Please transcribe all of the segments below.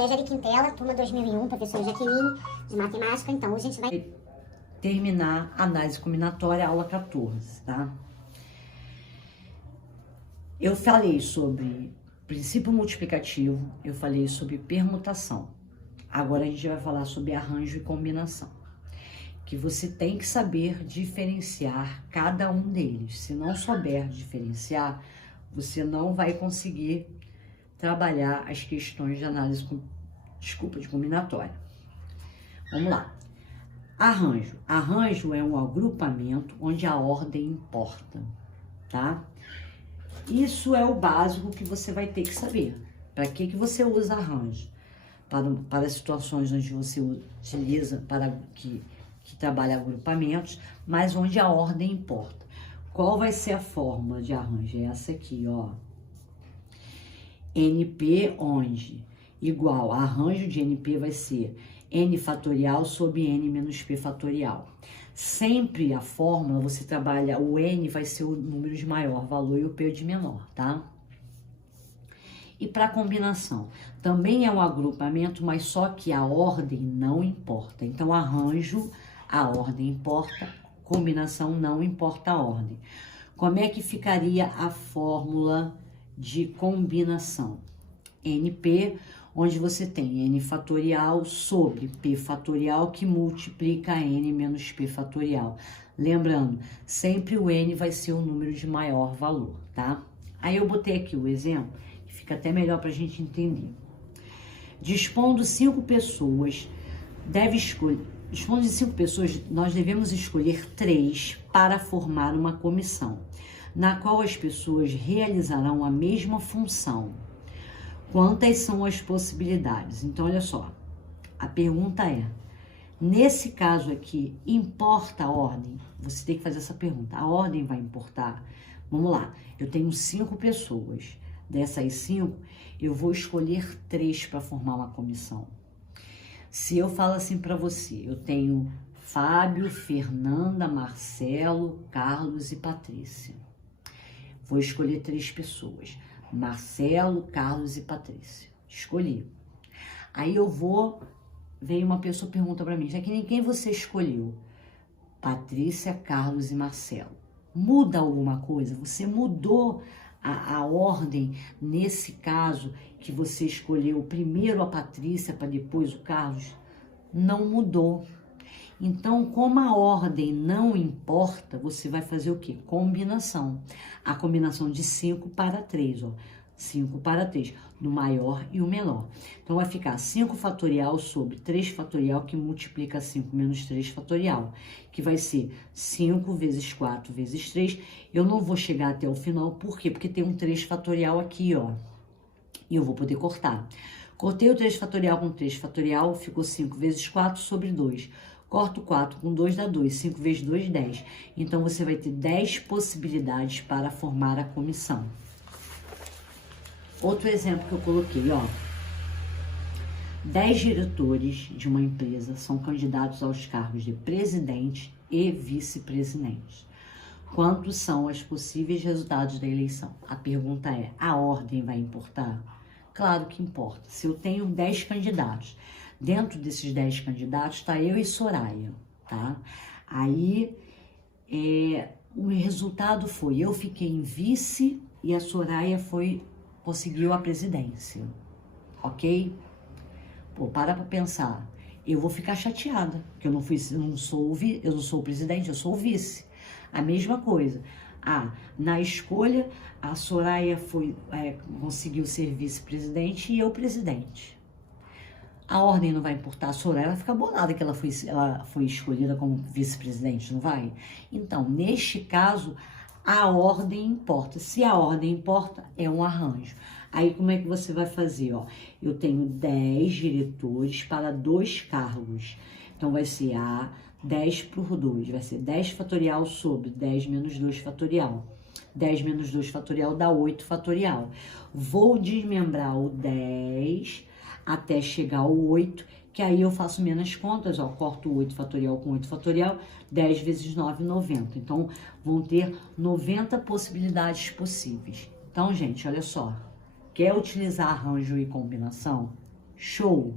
Colégio Ari Quintela, turma 2001, professora Jaqueline, de matemática. Então, hoje a gente vai terminar a análise combinatória, aula 14, tá? Eu falei sobre princípio multiplicativo, eu falei sobre permutação. Agora a gente vai falar sobre arranjo e combinação. Que você tem que saber diferenciar cada um deles. Se não souber diferenciar, você não vai conseguir trabalhar as questões de análise, de combinatória. Vamos lá. Arranjo. Arranjo é um agrupamento onde a ordem importa, tá? Isso é o básico que você vai ter que saber. Para que você usa arranjo? Para situações onde você utiliza para que trabalha agrupamentos, mas onde a ordem importa. Qual vai ser a fórmula de arranjo? É essa aqui, ó. NP onde igual, arranjo de NP vai ser N fatorial sobre N menos P fatorial. Sempre a fórmula, você trabalha, o N vai ser o número de maior valor e o P de menor, tá? E para combinação, também é um agrupamento, mas só que a ordem não importa. Então, arranjo, a ordem importa, combinação não importa a ordem. Como é que ficaria a fórmula de combinação? NP, onde você tem N fatorial sobre P fatorial que multiplica N menos P fatorial. Lembrando, sempre o N vai ser o número de maior valor, tá? Aí eu botei aqui o exemplo, que fica até melhor para a gente entender. Dispondo 5 pessoas, dispondo de 5 pessoas, nós devemos escolher 3 para formar uma comissão, na qual as pessoas realizarão a mesma função. Quantas são as possibilidades? Então, olha só, a pergunta é, nesse caso aqui, importa a ordem? Você tem que fazer essa pergunta, a ordem vai importar? Vamos lá, eu tenho 5 pessoas, dessas 5, eu vou escolher 3 para formar uma comissão. Se eu falo assim para você, eu tenho Fábio, Fernanda, Marcelo, Carlos e Patrícia. Vou escolher 3 pessoas. Marcelo, Carlos e Patrícia. Escolhi. Aí veio uma pessoa pergunta para mim, Jaqueline, quem você escolheu? Patrícia, Carlos e Marcelo. Muda alguma coisa? Você mudou a ordem nesse caso que você escolheu primeiro a Patrícia para depois o Carlos? Não mudou. Então, como a ordem não importa, você vai fazer o quê? Combinação. A combinação de 5 para 3, ó. 5 para 3, no maior e o menor. Então, vai ficar 5 fatorial sobre 3 fatorial, que multiplica 5 menos 3 fatorial, que vai ser 5 vezes 4 vezes 3. Eu não vou chegar até o final, por quê? Porque tem um 3 fatorial aqui, ó. E eu vou poder cortar. Cortei o 3 fatorial com 3 fatorial, ficou 5 vezes 4 sobre 2. Corto 4 com 2 dá 2, 5 vezes 2, 10. Então, você vai ter 10 possibilidades para formar a comissão. Outro exemplo que eu coloquei, ó. 10 diretores de uma empresa são candidatos aos cargos de presidente e vice-presidente. Quantos são os possíveis resultados da eleição? A pergunta é, a ordem vai importar? Claro que importa. Se eu tenho 10 candidatos, dentro desses 10 candidatos está eu e Soraya, tá? Aí, o resultado foi, eu fiquei em vice e a Soraya conseguiu a presidência, ok? Pô, para pensar, eu vou ficar chateada, porque eu não sou o presidente, eu sou o vice. A mesma coisa. Na escolha, a Soraya conseguiu ser vice-presidente e eu presidente. A ordem não vai importar, a Soraya vai ficar bolada que ela foi escolhida como vice-presidente, não vai? Então, neste caso, a ordem importa. Se a ordem importa, é um arranjo. Aí, como é que você vai fazer? Ó? Eu tenho 10 diretores para 2 cargos. Então, vai ser 10 por 2. Vai ser 10 fatorial sobre 10 menos 2 fatorial. 10 menos 2 fatorial dá 8 fatorial. Vou desmembrar o 10 até chegar ao 8, que aí eu faço menos contas, ó, corto 8 fatorial com 8 fatorial, 10 vezes 9, 90. Então, vão ter 90 possibilidades possíveis. Então, gente, olha só, quer utilizar arranjo e combinação? Show!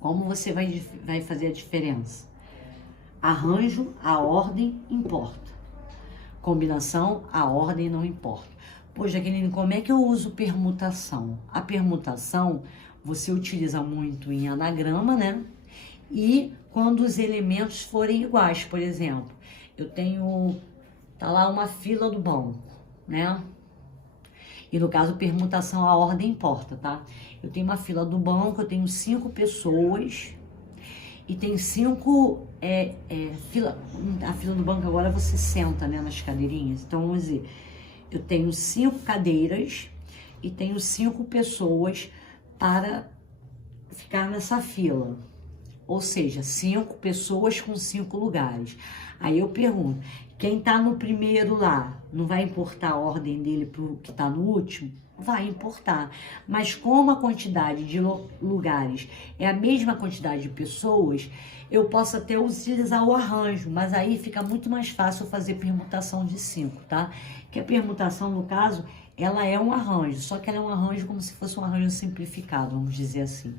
Como você vai fazer a diferença? Arranjo, a ordem importa. Combinação, a ordem não importa. Pô, Jaqueline, como é que eu uso permutação? A permutação você utiliza muito em anagrama, né? E quando os elementos forem iguais, por exemplo, eu tenho, tá lá uma fila do banco, né? E no caso, permutação, a ordem importa, tá? Eu tenho uma fila do banco, eu tenho 5 pessoas e tem 5 a fila do banco agora você senta, né, nas cadeirinhas. Então, vamos dizer, eu tenho 5 cadeiras e tenho 5 pessoas para ficar nessa fila. Ou seja, 5 pessoas com 5 lugares. Aí eu pergunto, quem tá no primeiro lá, não vai importar a ordem dele pro que tá no último? Vai importar. Mas como a quantidade de lugares é a mesma quantidade de pessoas, eu posso até utilizar o arranjo, mas aí fica muito mais fácil fazer permutação de 5, tá? Que a permutação, no caso, ela é um arranjo, só que ela é um arranjo como se fosse um arranjo simplificado, vamos dizer assim.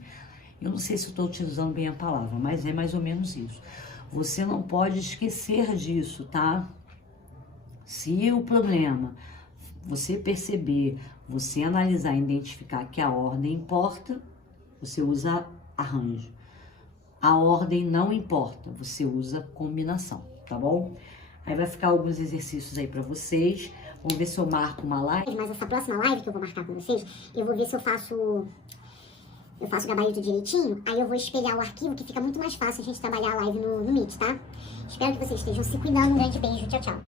Eu não sei se eu estou utilizando bem a palavra, mas é mais ou menos isso. Você não pode esquecer disso, tá? Se o problema você perceber, você analisar, identificar que a ordem importa, você usa arranjo. A ordem não importa, você usa combinação, tá bom? Aí vai ficar alguns exercícios aí pra vocês. Vamos ver se eu marco uma live. Mas essa próxima live que eu vou marcar com vocês, eu vou ver se eu faço o gabarito direitinho, aí eu vou espelhar o arquivo, que fica muito mais fácil a gente trabalhar a live no Meet, tá? Espero que vocês estejam se cuidando. Um grande beijo, tchau, tchau.